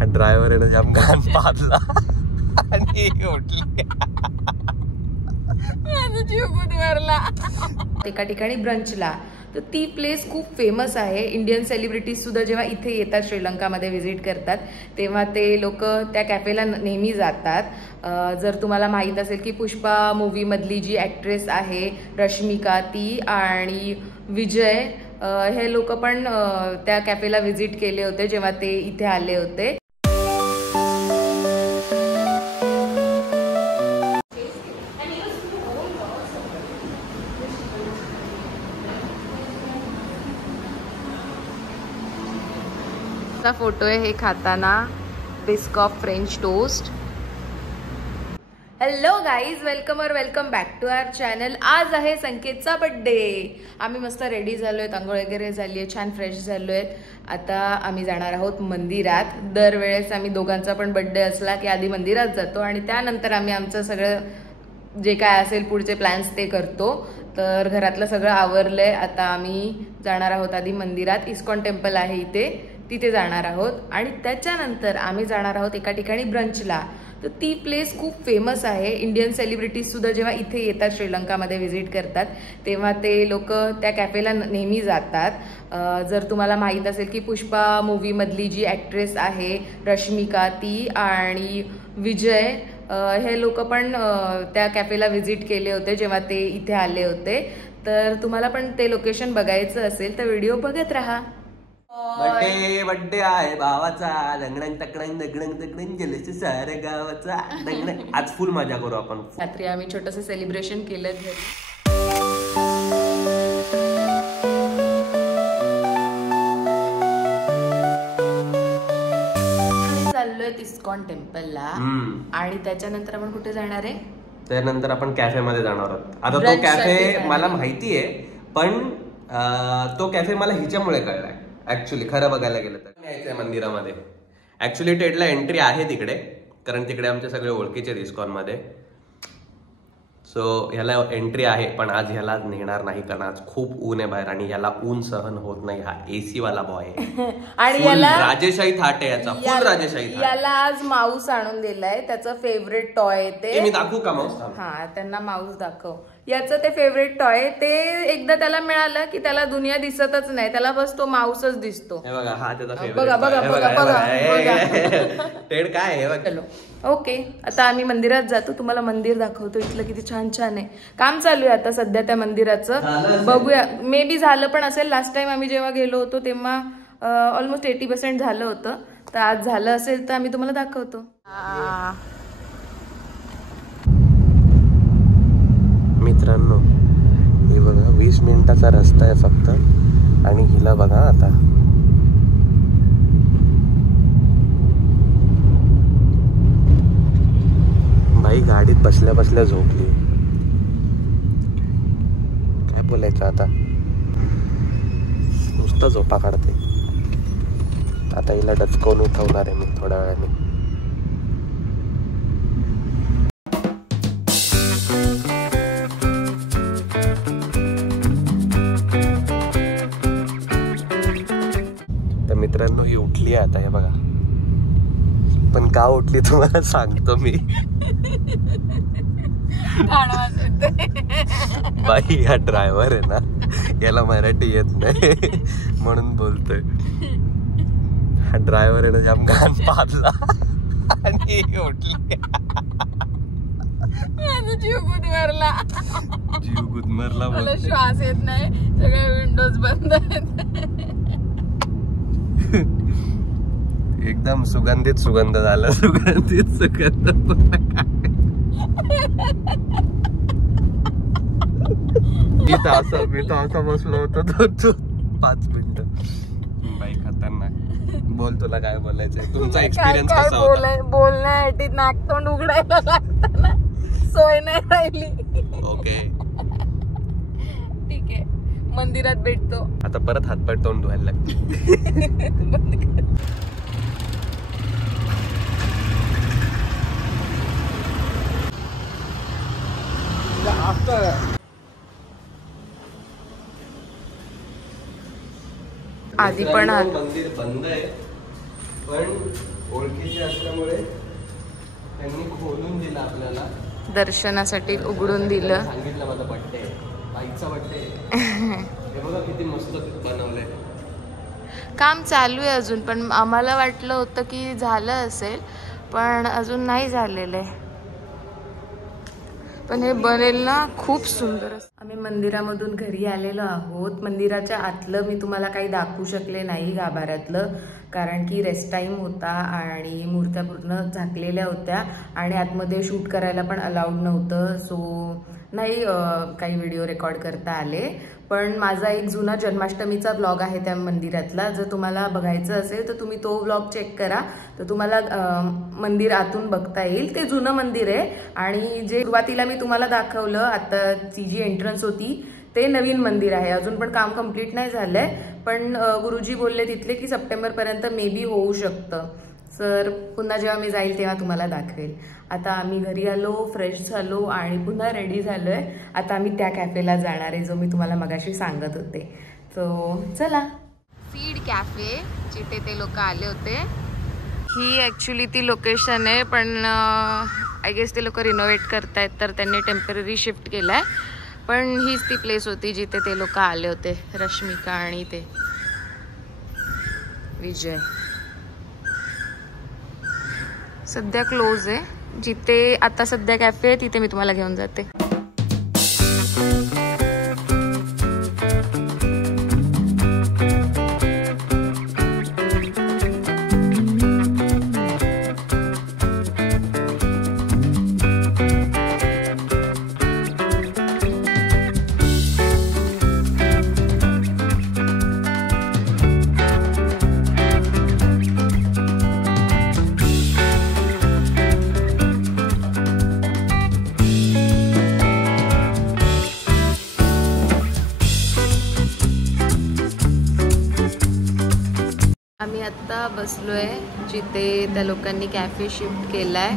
हा ड्रायव्हर आहे ना जाम घाण पाडला आणि उठली. एका ठिकाणी ब्रंचला, तर ती प्लेस खूप फेमस आहे. इंडियन सेलिब्रिटीज सुद्धा जेव्हा इथे येतात श्रीलंकामध्ये व्हिजिट करतात तेव्हा ते लोक त्या कॅफेला नेहमी जातात. जर तुम्हाला माहीत असेल की पुष्पा मूवीमधली जी ॲक्ट्रेस आहे रश्मिका, ती आणि विजय हे लोक पण त्या कॅफेला व्हिजिट केले होते जेव्हा ते इथे आले होते. फोटो आहे हे खाताना Biscoff French toast. Hello guys, welcome back to our channel. आज आहे संकेतचा बड्डे. आम्ही मस्त रेडी झालोय, आंघोळ वगैरे झाली आहे, छान फ्रेश झालोय. आता आम्ही जाणार आहोत मंदिरात. दरवेळेस आम्ही दोघांचा पण बड्डे असला की आधी मंदिरात जातो आणि त्यानंतर आम्ही आमचं सगळं जे काय असेल पुढचे प्लॅन्स ते करतो. तर घरातलं सगळं आवरलंय. आता आम्ही जाणार आहोत आधी मंदिरात. इस्कॉन टेम्पल आहे इथे, तिथे जाणार आहोत आणि त्याच्यानंतर आम्ही जाणार आहोत एका ठिकाणी ब्रंचला. तर ती प्लेस खूप फेमस आहे. इंडियन सेलिब्रिटीज सुद्धा जेव्हा इथे येतात श्रीलंकामध्ये व्हिजिट करतात तेव्हा ते लोक त्या कॅफेला नेहमी जातात. जर तुम्हाला माहीत असेल की पुष्पा मूवीमधली जी ॲक्ट्रेस आहे रश्मिका, ती आणि विजय हे लोक पण त्या कॅफेला व्हिजिट केले होते जेव्हा ते इथे आले होते. तर तुम्हाला पण ते लोकेशन बघायचं असेल तर व्हिडिओ बघत राहा. बड्डे आहे भावाचा. लंगडंग तकडंग दगडंग दगडंग गेले सारे गावाचा दगडंग. आज फुल मजा करू आपण. रात्री आम्ही छोटंसं सेलिब्रेशन केलं घरी. चाललोय इस्कॉन टेम्पलला आणि त्याच्यानंतर आपण कुठे जाणार आहे? त्यानंतर आपण कॅफे मध्ये जाणार आहोत. आता तो कॅफे मला माहिती आहे, पण तो कॅफे मला हिच्यामुळे कळलाय. ऍक्च्युली खरं बघायला गेलं तर यायचंय मंदिरामध्ये. ऍक्च्युली टेडला एंट्री आहे तिकडे, कारण तिकडे आमचे सगळे ओळखीचे इस्कॉन मध्ये. सो ह्याला एंट्री आहे, पण आज ह्याला नेणार नाही कारण आज खूप ऊन आहे बाहेर आणि ह्याला ऊन सहन होत नाही. हा एसी वाला बॉय आहे आणि याला राजेशाही थाट आहे याचा, फुल राजेशाही थाट. याला आज माऊस आणून दिलाय, त्याचं फेवरेट टॉय ते. मी दाखवू का माऊस? हा, त्यांना माऊस दाखव. याचं ते फेवरेट टॉय ते एकदा त्याला मिळालं की त्याला दुनिया दिसतच नाही, त्याला बस तो माऊसच दिसतो. बघा हा त्याचा फेवरेट. बघा बघा बघा बघा टेड काय आहे. चलो ओके, आता आम्ही मंदिरात जातो. तुम्हाला मंदिर दाखवतो. इथलं किती छान छान आहे. काम चालू आहे आता सध्या त्या मंदिराचं. बघूया, मे बी झालं पण असेल. लास्ट टाइम आम्ही जेव्हा गेलो होतो तेव्हा ऑलमोस्ट 80% झालं होतं. तर आज झालं असेल तर आम्ही तुम्हाला दाखवतो. मित्रांनो हे बघा, 20 मिनिटाचा रस्ता आहे फक्त आणि हिला बघा आता बाई गाडीत बसल्या बसल्या झोपली. काय बोलायचं आता, नुसतं झोपा काढते. आता हिला डचकवून उठवणार आहे मी थोड्या वेळाने. मित्रांनो ही उठली आता, हे बघा. पण का उठली तुम्हाला सांगतो मी. बाई हा ड्रायव्हर आहे ना, याला मराठी येत नाही म्हणून बोलतोय. हा ड्रायव्हर आहे ना जाम घाण पाडला आणि उठली. जीव गुदमरला, जीव गुदमरला. मला श्वास येत नाही, सगळे विंडोज बंद आहेत. एकदम सुगंधित सुगंध झाला. सुगंधित सुगंध. मी तर असं बसलो होतो 5 मिनिटं. बाई खतरनाक. बोल, तुला काय बोलायचंय? तुमचा एक्सपिरियन्स कसा होता? बोलण्यासाठी नाक तोंड उघडायला लागतं ना, सोय नाही राहिली. ओके ठीक आहे, मंदिरात भेटतो. आता परत हातपाय तोंड धुवायला लागते. आधी पण मंदिर बंद आहे, पण ओळखीचे असल्यामुळे त्यांनी खोलून दिलं आपल्याला, दर्शनासाठी उघडून दिलं. सांगितलं माझा बर्थडे आईचा बर्थडे. हे बघा किती मस्त बनवलंय. काम चालू आहे अजून, पण आम्हाला वाटलं होतं की झालं असेल, पण अजून नाही झालेलं आहे. पण हे बनेल ना खूप सुंदर. आम्ही मंदिरामधून घरी आलेलो आहोत. मंदिराच्या आतलं मी तुम्हाला काही दाखवू शकले नाही गाभाऱ्यातलं, कारण की रेस्ट टाईम होता आणि मूर्त्या पूर्ण झाकलेल्या होत्या आणि आतमध्ये शूट करायला पण अलाउड नव्हतं. सो नाही काही व्हिडिओ रेकॉर्ड करता आले. पण माझा एक जुना जन्माष्टमीचा ब्लॉग आहे त्या मंदिरातला, जर तुम्हाला बघायचं असेल तर तुम्ही तो ब्लॉग चेक करा, तर तुम्हाला मंदिर आतून बघता येईल. ते जुनं मंदिर आहे आणि जे सुरुवातीला मी तुम्हाला दाखवलं आता ती जी एंट्रन्स होती ते नवीन मंदिर आहे. अजून पण काम कम्प्लीट नाही झालंय, पण गुरुजी बोलले तिथले की सप्टेंबरपर्यंत मे बी होऊ शकतं. सर पुन्हा जेव्हा मी जाईल तेव्हा तुम्हाला दाखवेल. आता आम्ही घरी आलो, फ्रेश झालो आणि पुन्हा रेडी झालोय. आता आम्ही त्या कॅफेला जाणार आहे जो मी तुम्हाला मगाशी सांगत होते. सो चला. सीड कॅफे जिथे ते लोक आले होते. ही ॲक्च्युली ती लोकेशन आहे, पण आय गेस ते लोक रिनोव्हेट करतायत तर त्यांनी टेम्पररी शिफ्ट केलाय. पण हीच ती प्लेस होती जिथे ते लोक आले होते, रश्मिका आणि ते विजय. सध्या क्लोज आहे. जिथे आता सध्या कॅफे आहे तिथे मी तुम्हाला घेऊन जाते. आम्ही आत्ता बसलोय जिथे त्या लोकांनी कॅफे शिफ्ट केलाय.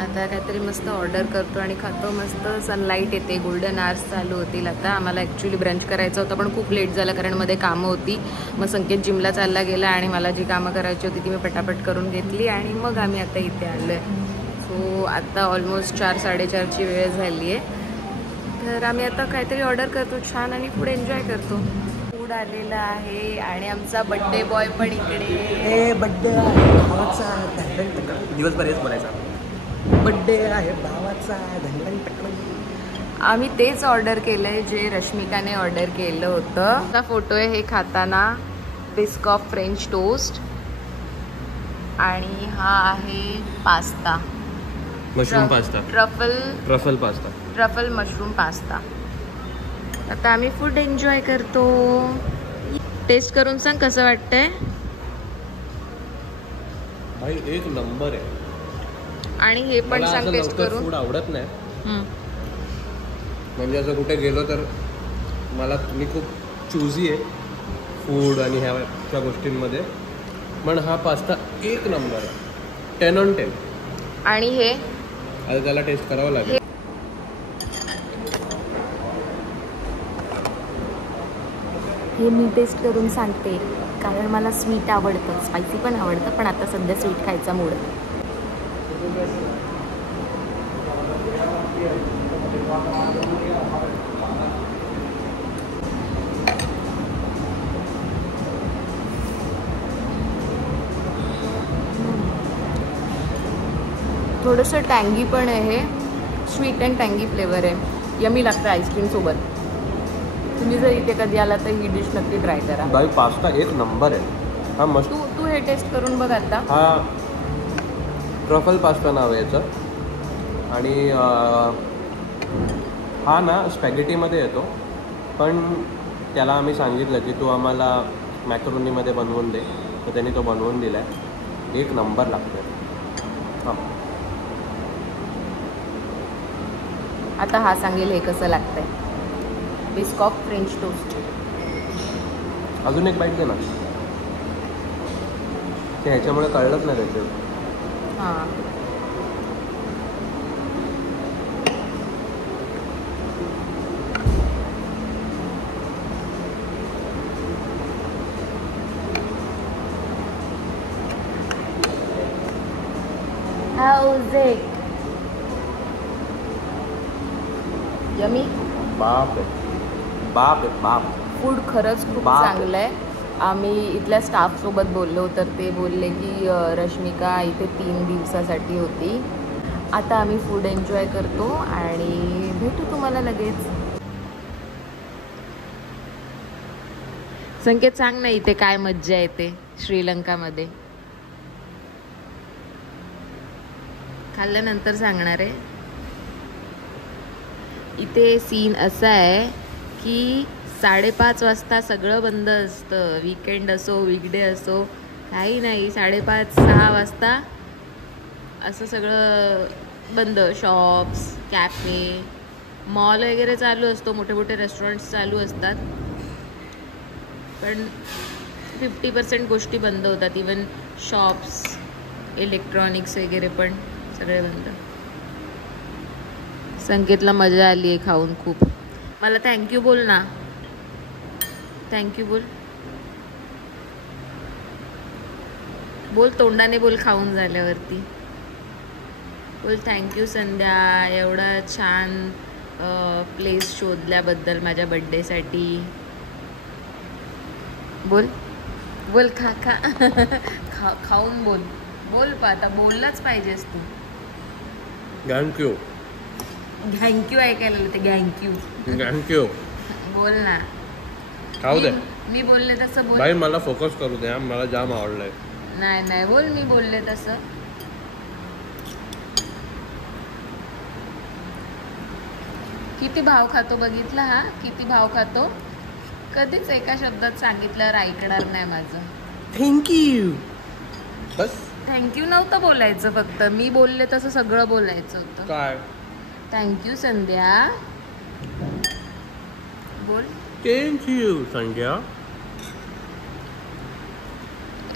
आता काहीतरी मस्त ऑर्डर करतो आणि खातो. मस्त सनलाईट येते, गोल्डन आवर्स चालू होतील. आता आम्हाला ॲक्च्युली ब्रंच करायचं होतं पण खूप लेट झालं कारण मध्ये कामं होती. मग संकेत जिमला चालला गेला आणि मला जी कामं करायची होती ती मी पटापट करून घेतली आणि मग आम्ही आता इथे आलो आहे. सो आता ऑलमोस्ट 4-4:30ची वेळ झाली आहे. तर आम्ही आता काहीतरी ऑर्डर करतो छान आणि पुढे एन्जॉय करतो. फूड आलेलं आहे आणि आमचा बड्डे बॉय पण इकडे. बड्डे आहे भावाचा, दिवसभर हेच बोलायचा. बड्डे आहे भावाचा. आम्ही तेच ऑर्डर केलंय जे रश्मिकाने ऑर्डर केलं होतं. आता फोटो आहे हे खाताना. बिस्कॉफ फ्रेंच टोस्ट आणि हा आहे pasta, mushroom pasta, truffle pasta, truffle mushroom pasta. आता आम्ही फूड एन्जॉय करतो. टेस्ट करून सांग कसं वाटतंय. भाई एक नंबर आहे. आणि हे पण सांग टेस्ट करून. फूड आवडत नाही म्हणजे असं कुठे गेलो तर मी खूप चूझी आहे फूड आणि ह्या गोष्टींमध्ये, पण हा पास्ता एक नंबर आहे. 10 on 10. आणि हे आता त्याला टेस्ट करावं लागेल. हे मी टेस्ट करून सांगते कारण मला स्वीट आवडतं, स्पायसी पण आवडतं, पण आता सध्या स्वीट खायचा मूड आहे. थोडंसं टँगी पण आहे, स्वीट अँड टँगी फ्लेवर आहे. यमी लागतं आईस्क्रीम सोबत. तुम्ही जर इथे कधी आला तर ही डिश नक्की ट्राय करा. बाई पास्ता एक नंबर आहे. हा मस्त. तू हे टेस्ट करून बघ आता. हा ट्रफल पास्ता नाव आहे याचं आणि हा ना स्पॅगेटीमध्ये येतो, पण त्याला आम्ही सांगितलं की तू आम्हाला मॅक्रोनीमध्ये बनवून दे, तर त्यांनी तो बनवून दिला आहे. एक नंबर लागतो. हां आता हा सांगेल हे कसं लागतंय. Biscoff French toast. अजून एक बाईट दे ना. ते ह्याच्यामुळे कळलंच नाही त्याचं. हां How's it? Yummy? बाप बाप बाप. फूड खरंच खूप बाप. चांगलं आहे. आम्ही इथल्या स्टाफसोबत बोललो तर ते बोलले की रश्मिका इथे 3 दिवसासाठी होती. आता आम्ही फूड एन्जॉय करतो आणि भेटू तुम्हाला लगेच. संकेत सांग ना इथे काय मज्जा येते श्रीलंकामध्ये. खाल्ल्यानंतर सांगणार आहे. इथे सीन असा आहे की 5:30 वाजता सगळं बंद असतं. वीकेंड असो वीकडे असो काही नाही. 5:30-6 वाजता असं सगळं बंद. शॉप्स, कॅफे, मॉल वगैरे चालू असतो. मोठे मोठे रेस्टॉरंट्स चालू असतात. पण 50% गोष्टी बंद होतात. इवन शॉप्स, इलेक्ट्रॉनिक्स वगैरे पण सगळे बंद. संकेतला मजा आली आहे खाऊन खूप. मला थँक्यू बोल ना. थँक्यू बोल. बोल तोंडाने बोल खाऊन झाल्यावरती. बोल थँक्यू संध्या एवढा छान प्लेस शोधल्याबद्दल माझ्या बड्डेसाठी. बोल बोल खा खा खाऊन बोल. बोल आता बोललाच पाहिजेस तू. थँक्यू. थँक्यू ऐकायला ते थँक्यू. थँक्यू बोल ना. खाऊ दे. मी बोलले तसं बोल. बाई मला फोकस करू द्या. मला जाम आवडलंय. नाही बोल मी बोलले तसं. किती भाव खातो बघितला हा. किती भाव खातो. कधीच एका शब्दात सांगितल्यावर ऐकणार नाही माझं. थँक्यू. बस थँक्यू नव्हतं बोलायचं. फक्त मी बोलले तसं सगळं बोलायचं होतं. काय. थँक्यू संध्या. बोल. थँक्यू संध्या.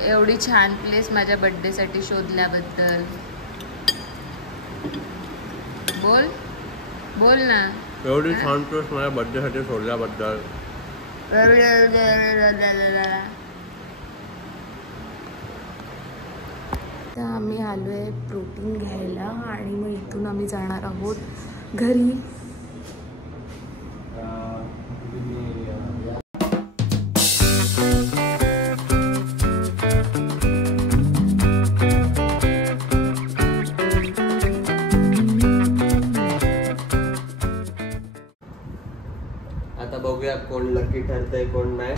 एवढी छान प्लेस माझ्या बर्थडेसाठी शोधल्याबद्दल. बोल बोल ना. एवढी छान प्लेस माझ्या बर्थडेसाठी शोधल्याबद्दल. तर आम्ही आलो आहे प्रोटीन घ्यायला आणि मग इथून आम्ही जाणार आहोत घरी. आता बघूया कोण लकी ठरतंय कोण नाही.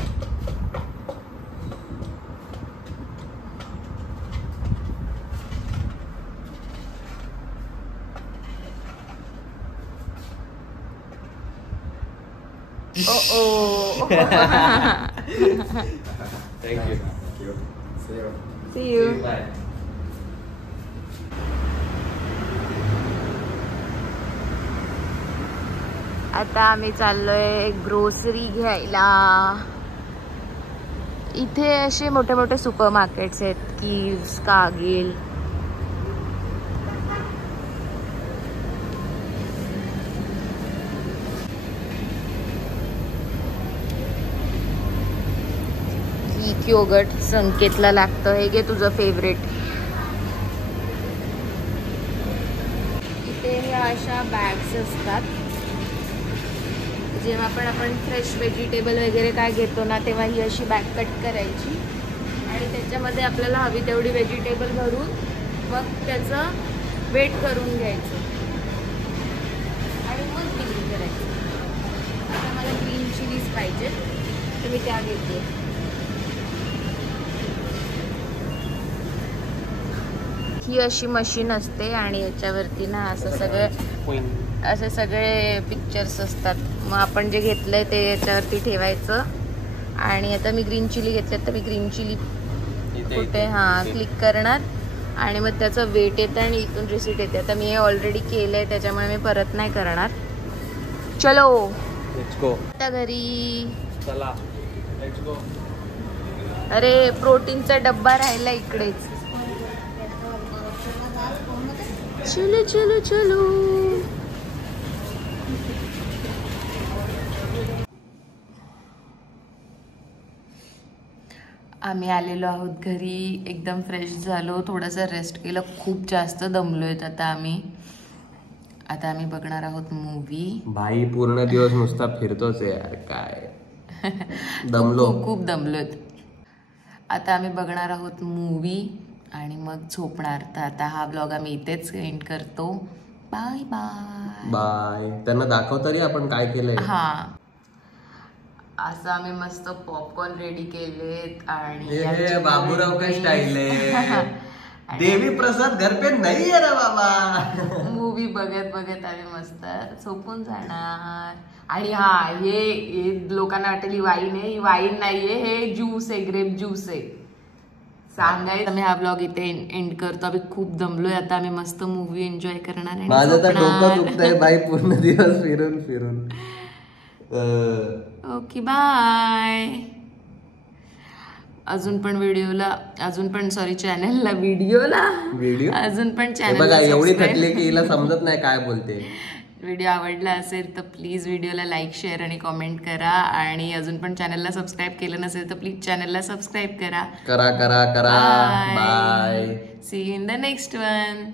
Thank you. See you. Bye. आता आम्ही चाललोय ग्रोसरी घ्यायला. इथे असे मोठे मोठे सुपर मार्केट्स आहेत. कीव्स, कारगिल. ग्रीक योगर्ट संकेतला लागतं. हे घे तुझं फेवरेट. इथे ह्या अशा बॅग्स असतात. जेव्हा पण आपण फ्रेश व्हेजिटेबल वगैरे काय घेतो ना तेव्हा ही अशी बॅग कट करायची आणि त्याच्यामध्ये आपल्याला हवी तेवढी व्हेजिटेबल भरून मग त्याचं वेट करून घ्यायचं आणि मग बिलिंग करायचं. आता मला ग्रीन चिलीज पाहिजे तर मी त्या घेते. ही अशी मशीन असते आणि याच्यावरती ना असे सगळे पिक्चर्स असतात. मग आपण जे घेतलंय ते याच्यावरती ठेवायचं आणि आता मी ग्रीन चिली घेतले तर मी ग्रीन चिली कुठे क्लिक करणार आणि मग त्याचं वेट येतं आणि इथून रिसीट येते. आता मी हे ऑलरेडी केलंय त्याच्यामुळे मी परत नाही करणार. चलो लेट्स गो. आता घरी. चला लेट्स गो. अरे प्रोटीनचा डब्बा राहिला इकडेच. चलो चलो चलो. आम्ही आलेलो आहोत घरी, एकदम फ्रेश झालो, थोडंसं रेस्ट केलं, खूप जास्त दमलोय आता आम्ही बघणार आहोत मूवी. भाई पूर्ण दिवस नुसता फिरतोच यार, काय दमलो. खूप दमलोय. आता आम्ही बघणार आहोत मूवी आणि मग झोपणार. तर आता हा ब्लॉग आम्ही इथेच एंड करतो. Bye bye bye. त्यांना दाखव तरी आपण काय केलंय. हा, असं आम्ही मस्त पॉपकॉर्न रेडी केलेत आणि ये बाबूराव का स्टाईल आहे. देवी प्रसाद घर पे नाही आहे रे बाबा. मूवी बघत बघत आम्ही मस्त झोपून जाणार. आणि हा, हे लोकांना वाटेल ही वाईन आहे, ही वाईन नाहीये, हे ज्यूस आहे, ग्रेप ज्यूस आहे. सांगायचं. आम्ही हा ब्लॉग इथे एंड करतो. आम्ही खूप दमलोय, आता आम्ही मस्त मूवी एन्जॉय करणार. माझं तर डोकं दुखतंय बाई पूर्ण दिवस फिरून फिरून. Okay bye. अजून पण चॅनलला व्हिडिओ अजून पण चॅनल बघा एवढी थकली की हिला समजत नाही काय बोलते. व्हिडिओ आवडला असेल तर प्लीज व्हिडिओला लाईक, शेअर आणि कॉमेंट करा. आणि अजून पण चॅनलला सबस्क्राईब केलं नसेल तर प्लीज चॅनलला सबस्क्राईब करा. Bye. See you in the next one.